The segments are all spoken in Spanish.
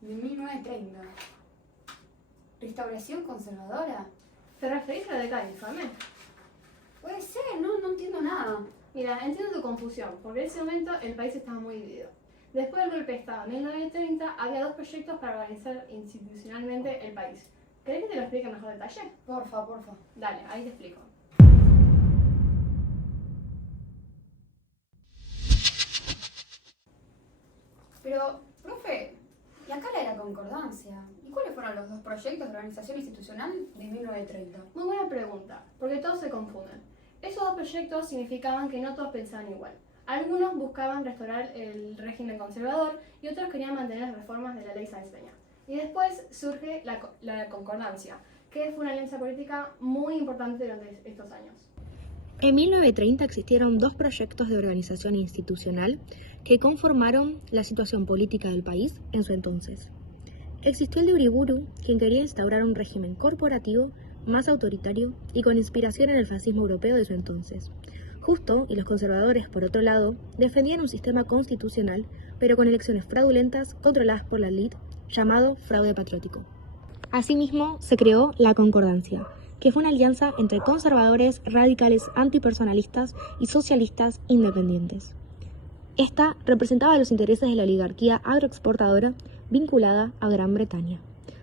de 1930. ¿Restauración conservadora? ¿Te referís a la década infame? Puede ser, no entiendo nada. Mira, entiendo tu confusión, porque en ese momento el país estaba muy dividido. Después del golpe de Estado en 1930, había dos proyectos para organizar institucionalmente el país. ¿Querés que te lo explique en mejor detalle? Porfa. Dale, ahí te explico. Pero, profe, y acá la era concordancia. ¿Y cuáles fueron los dos proyectos de organización institucional de 1930? Muy buena pregunta, porque todos se confunden. Esos dos proyectos significaban que no todos pensaban igual. Algunos buscaban restaurar el régimen conservador y otros querían mantener las reformas de la ley Sáenz Peña. Y después surge la concordancia, que fue una alianza política muy importante durante estos años. En 1930 existieron dos proyectos de organización institucional que conformaron la situación política del país en su entonces. Existió el de Uriburu, quien quería instaurar un régimen corporativo más autoritario y con inspiración en el fascismo europeo de su entonces. Justo y los conservadores, por otro lado, defendían un sistema constitucional, pero con elecciones fraudulentas controladas por la élite, llamado fraude patriótico. Asimismo, se creó la Concordancia, que fue una alianza entre conservadores, radicales, antipersonalistas y socialistas independientes. Esta representaba los intereses de la oligarquía agroexportadora vinculada a Gran Bretaña.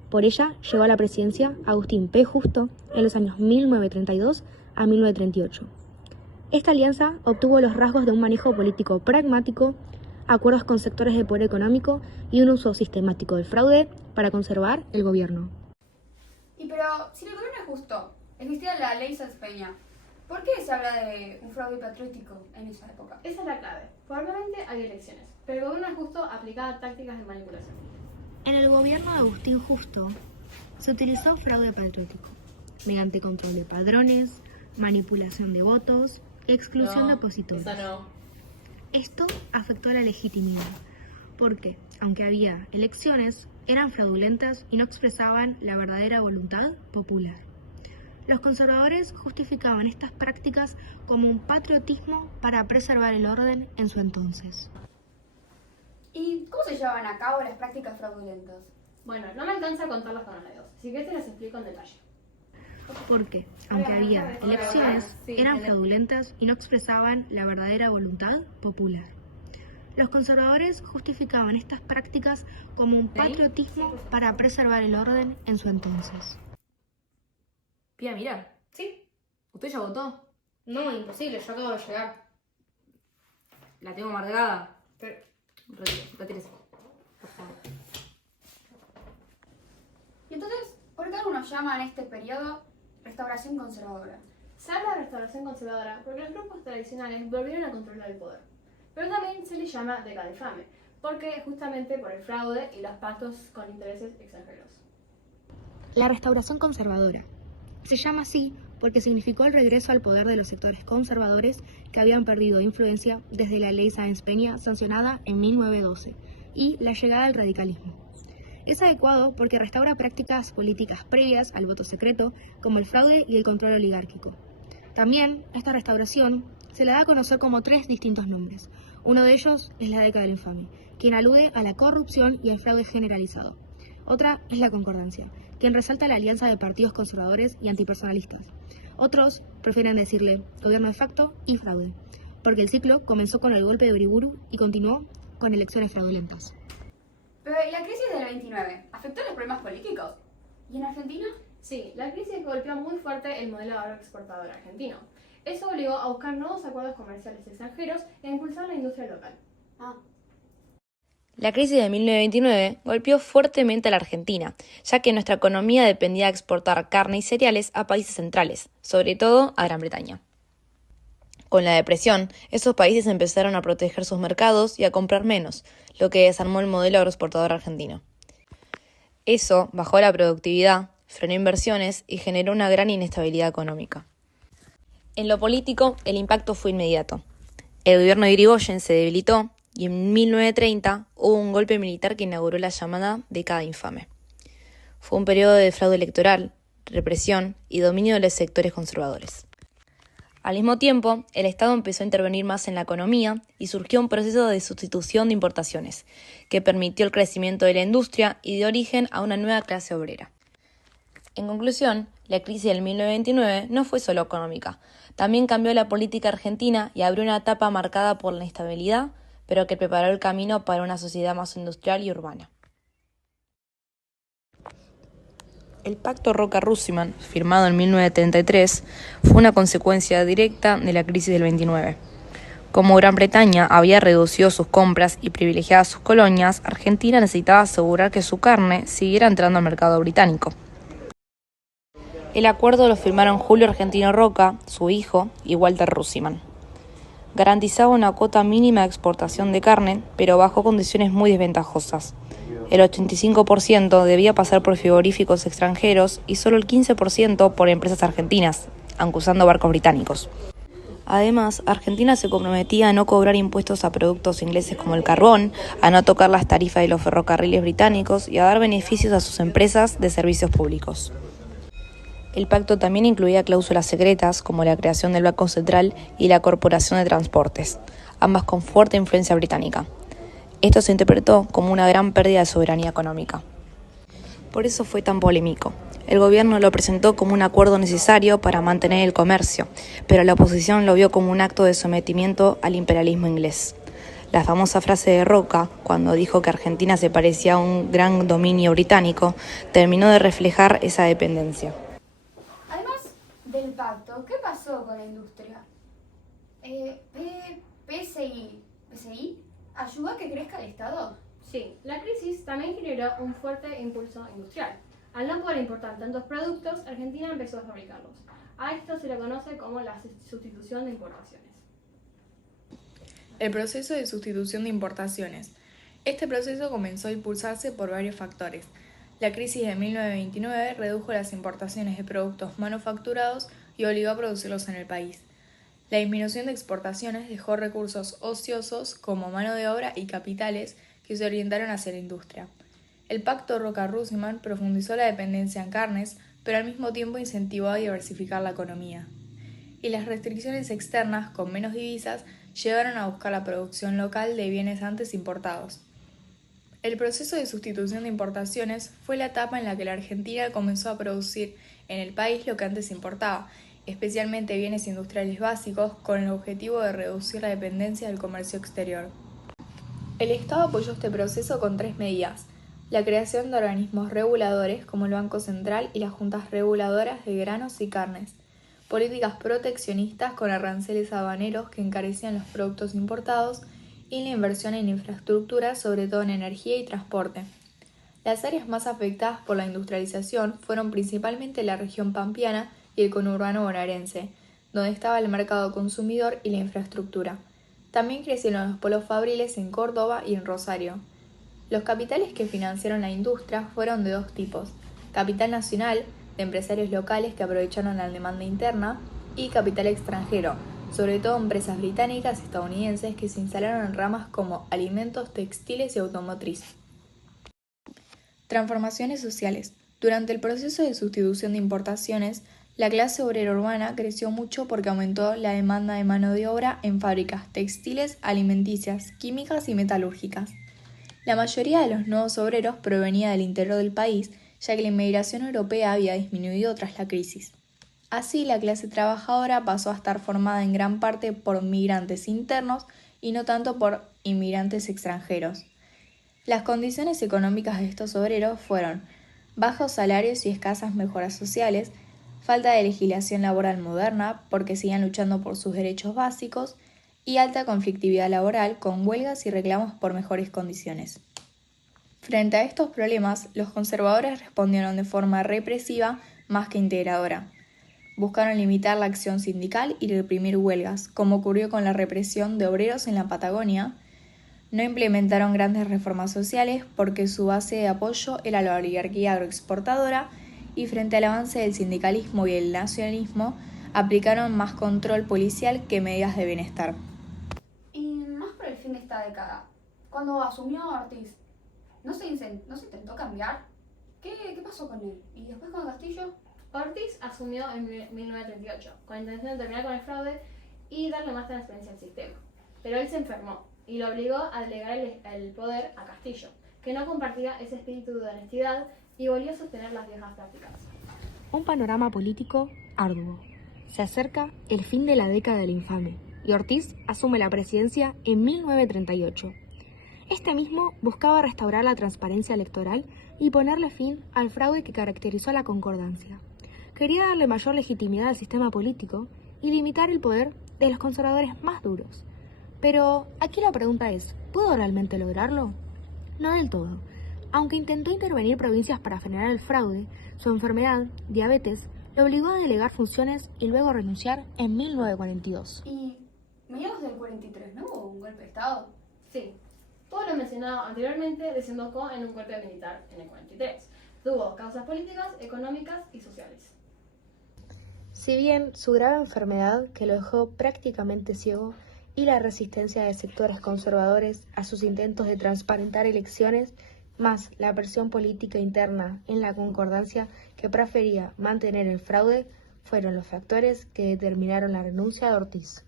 Por ella llegó a la presidencia Agustín P. Justo en los años 1932 a 1938. Esta alianza obtuvo los rasgos de un manejo político pragmático, acuerdos con sectores de poder económico y un uso sistemático del fraude para conservar el gobierno. Pero, si el gobierno es justo, existía la ley Sáenz Peña, ¿por qué se habla de un fraude patriótico en esa época? Esa es la clave. Probablemente había elecciones, pero el gobierno justo aplicaba tácticas de manipulación. En el gobierno de Agustín Justo se utilizó fraude patriótico, mediante control de padrones, manipulación de votos y exclusión de opositores. Esto afectó a la legitimidad, porque, aunque había elecciones, eran fraudulentas y no expresaban la verdadera voluntad popular. Los conservadores justificaban estas prácticas como un patriotismo para preservar el orden en su entonces. ¿Y cómo se llevaban a cabo las prácticas fraudulentas? Bueno, no me alcanza a contarlas con los dedos, así que te las explico en detalle. Porque, aunque había elecciones, eran fraudulentas y no expresaban la verdadera voluntad popular. Los conservadores justificaban estas prácticas como un patriotismo para preservar el orden en su entonces. Pía, mira. ¿Sí? ¿Usted ya votó? No, imposible, yo acabo de llegar. La tengo marcada. Pero... Retírese. Por favor. Y entonces, ¿por qué algunos llaman este periodo restauración conservadora? Se habla de restauración conservadora porque los grupos tradicionales volvieron a controlar el poder. Pero también se le llama década infame, porque justamente por el fraude y los pactos con intereses extranjeros. La restauración conservadora se llama así porque significó el regreso al poder de los sectores conservadores que habían perdido influencia desde la ley Sáenz Peña sancionada en 1912 y la llegada del radicalismo. Es adecuado porque restaura prácticas políticas previas al voto secreto, como el fraude y el control oligárquico. También, esta restauración se le da a conocer como tres distintos nombres. Uno de ellos es la década del infame, quien alude a la corrupción y al fraude generalizado. Otra es la concordancia, quien resalta la alianza de partidos conservadores y antipersonalistas. Otros prefieren decirle gobierno de facto y fraude, porque el ciclo comenzó con el golpe de Uriburu y continuó con elecciones fraudulentas. Pero, ¿y la crisis del 29 afectó los problemas políticos? ¿Y en Argentina? Sí, la crisis golpeó muy fuerte el modelo agroexportador argentino. Eso obligó a buscar nuevos acuerdos comerciales extranjeros e impulsar la industria local. La crisis de 1929 golpeó fuertemente a la Argentina, ya que nuestra economía dependía de exportar carne y cereales a países centrales, sobre todo a Gran Bretaña. Con la depresión, esos países empezaron a proteger sus mercados y a comprar menos, lo que desarmó el modelo agroexportador argentino. Eso bajó la productividad, frenó inversiones y generó una gran inestabilidad económica. En lo político, el impacto fue inmediato. El gobierno de Irigoyen se debilitó y en 1930 hubo un golpe militar que inauguró la llamada década infame. Fue un periodo de fraude electoral, represión y dominio de los sectores conservadores. Al mismo tiempo, el Estado empezó a intervenir más en la economía y surgió un proceso de sustitución de importaciones, que permitió el crecimiento de la industria y dio origen a una nueva clase obrera. En conclusión, la crisis del 1929 no fue solo económica, también cambió la política argentina y abrió una etapa marcada por la instabilidad, pero que preparó el camino para una sociedad más industrial y urbana. El Pacto Roca-Russiman, firmado en 1933, fue una consecuencia directa de la crisis del 29. Como Gran Bretaña había reducido sus compras y privilegiado sus colonias, Argentina necesitaba asegurar que su carne siguiera entrando al mercado británico. El acuerdo lo firmaron Julio Argentino Roca, su hijo, y Walter Russiman. Garantizaba una cuota mínima de exportación de carne, pero bajo condiciones muy desventajosas. El 85% debía pasar por frigoríficos extranjeros y solo el 15% por empresas argentinas, aunque usando barcos británicos. Además, Argentina se comprometía a no cobrar impuestos a productos ingleses como el carbón, a no tocar las tarifas de los ferrocarriles británicos y a dar beneficios a sus empresas de servicios públicos. El pacto también incluía cláusulas secretas como la creación del Banco Central y la Corporación de Transportes, ambas con fuerte influencia británica. Esto se interpretó como una gran pérdida de soberanía económica. Por eso fue tan polémico. El gobierno lo presentó como un acuerdo necesario para mantener el comercio, pero la oposición lo vio como un acto de sometimiento al imperialismo inglés. La famosa frase de Roca, cuando dijo que Argentina se parecía a un gran dominio británico, terminó de reflejar esa dependencia. Además del pacto, ¿qué pasó con la industria? ¿PSI ayudó a que crezca el Estado? Sí, la crisis también generó un fuerte impulso industrial. Al no poder importar tantos productos, Argentina empezó a fabricarlos. A esto se le conoce como la sustitución de importaciones. El proceso de sustitución de importaciones. Este proceso comenzó a impulsarse por varios factores. La crisis de 1929 redujo las importaciones de productos manufacturados y obligó a producirlos en el país. La disminución de exportaciones dejó recursos ociosos como mano de obra y capitales que se orientaron hacia la industria. El Pacto Roca-Russiman profundizó la dependencia en carnes, pero al mismo tiempo incentivó a diversificar la economía. Y las restricciones externas, con menos divisas, llevaron a buscar la producción local de bienes antes importados. El proceso de sustitución de importaciones fue la etapa en la que la Argentina comenzó a producir en el país lo que antes importaba, especialmente bienes industriales básicos, con el objetivo de reducir la dependencia del comercio exterior. El Estado apoyó este proceso con 3 medidas: la creación de organismos reguladores como el Banco Central y las juntas reguladoras de granos y carnes, políticas proteccionistas con aranceles aduaneros que encarecían los productos importados y la inversión en infraestructura, sobre todo en energía y transporte. Las áreas más afectadas por la industrialización fueron principalmente la región pampeana y el conurbano bonaerense, donde estaba el mercado consumidor y la infraestructura. También crecieron los polos fabriles en Córdoba y en Rosario. Los capitales que financiaron la industria fueron de 2 tipos: capital nacional, de empresarios locales que aprovecharon la demanda interna, y capital extranjero, sobre todo empresas británicas y estadounidenses que se instalaron en ramas como alimentos, textiles y automotriz. Transformaciones sociales. Durante el proceso de sustitución de importaciones, la clase obrera urbana creció mucho porque aumentó la demanda de mano de obra en fábricas textiles, alimenticias, químicas y metalúrgicas. La mayoría de los nuevos obreros provenía del interior del país, ya que la inmigración europea había disminuido tras la crisis. Así, la clase trabajadora pasó a estar formada en gran parte por migrantes internos y no tanto por inmigrantes extranjeros. Las condiciones económicas de estos obreros fueron bajos salarios y escasas mejoras sociales, falta de legislación laboral moderna porque seguían luchando por sus derechos básicos y alta conflictividad laboral con huelgas y reclamos por mejores condiciones. Frente a estos problemas, los conservadores respondieron de forma represiva más que integradora. Buscaron limitar la acción sindical y reprimir huelgas, como ocurrió con la represión de obreros en la Patagonia. No implementaron grandes reformas sociales porque su base de apoyo era la oligarquía agroexportadora, y frente al avance del sindicalismo y el nacionalismo, aplicaron más control policial que medidas de bienestar. Y más por el fin de esta década, cuando asumió Ortiz, ¿no se intentó cambiar? ¿Qué pasó con él? ¿Y después con Castillo? Ortiz asumió en 1938 con la intención de terminar con el fraude y darle más transparencia al sistema. Pero él se enfermó y lo obligó a delegar el poder a Castillo, que no compartía ese espíritu de honestidad y volvió a sostener las viejas prácticas. Un panorama político arduo. Se acerca el fin de la década del infame y Ortiz asume la presidencia en 1938. Este mismo buscaba restaurar la transparencia electoral y ponerle fin al fraude que caracterizó a la concordancia. Quería darle mayor legitimidad al sistema político y limitar el poder de los conservadores más duros. Pero aquí la pregunta es, ¿pudo realmente lograrlo? No del todo. Aunque intentó intervenir provincias para frenar el fraude, su enfermedad, diabetes, le obligó a delegar funciones y luego a renunciar en 1942. Y mediados del 43, ¿no? ¿Hubo un golpe de Estado? Sí, todo lo mencionado anteriormente desembocó en un golpe militar en el 43. Tuvo causas políticas, económicas y sociales. Si bien su grave enfermedad, que lo dejó prácticamente ciego, y la resistencia de sectores conservadores a sus intentos de transparentar elecciones, más la presión política interna en la concordancia que prefería mantener el fraude, fueron los factores que determinaron la renuncia de Ortiz.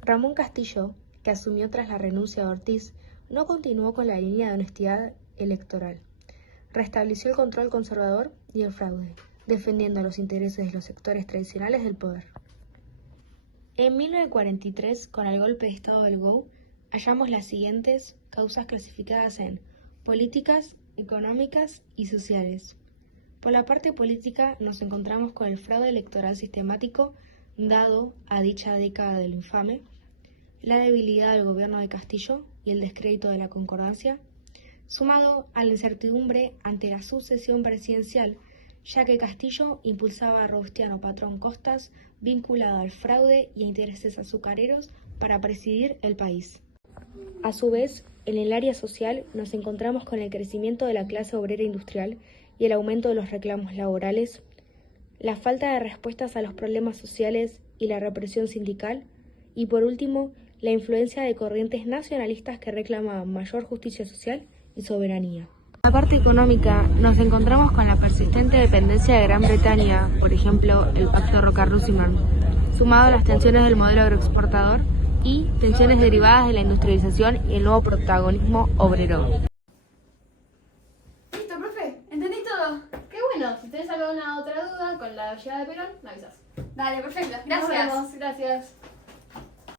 Ramón Castillo, que asumió tras la renuncia de Ortiz, no continuó con la línea de honestidad electoral. Restableció el control conservador y el fraude, defendiendo los intereses de los sectores tradicionales del poder. En 1943, con el golpe de Estado del GO, hallamos las siguientes causas clasificadas en políticas, económicas y sociales. Por la parte política nos encontramos con el fraude electoral sistemático dado a dicha década del infame, la debilidad del gobierno de Castillo y el descrédito de la concordancia, sumado a la incertidumbre ante la sucesión presidencial, ya que Castillo impulsaba a Robustiano Patrón Costas, vinculado al fraude y a intereses azucareros, para presidir el país. A su vez, en el área social nos encontramos con el crecimiento de la clase obrera industrial y el aumento de los reclamos laborales, la falta de respuestas a los problemas sociales y la represión sindical, y por último, la influencia de corrientes nacionalistas que reclamaban mayor justicia social y soberanía. En la parte económica nos encontramos con la persistente dependencia de Gran Bretaña, por ejemplo, el Pacto Roca-Rusiman, sumado a las tensiones del modelo agroexportador y tensiones derivadas de la industrialización y el nuevo protagonismo obrero. Listo, profe, ¿entendí todo? Qué bueno, si tenés alguna otra duda con la llegada de Perón, me avisas. Dale, perfecto, Nos gracias. vemos, gracias.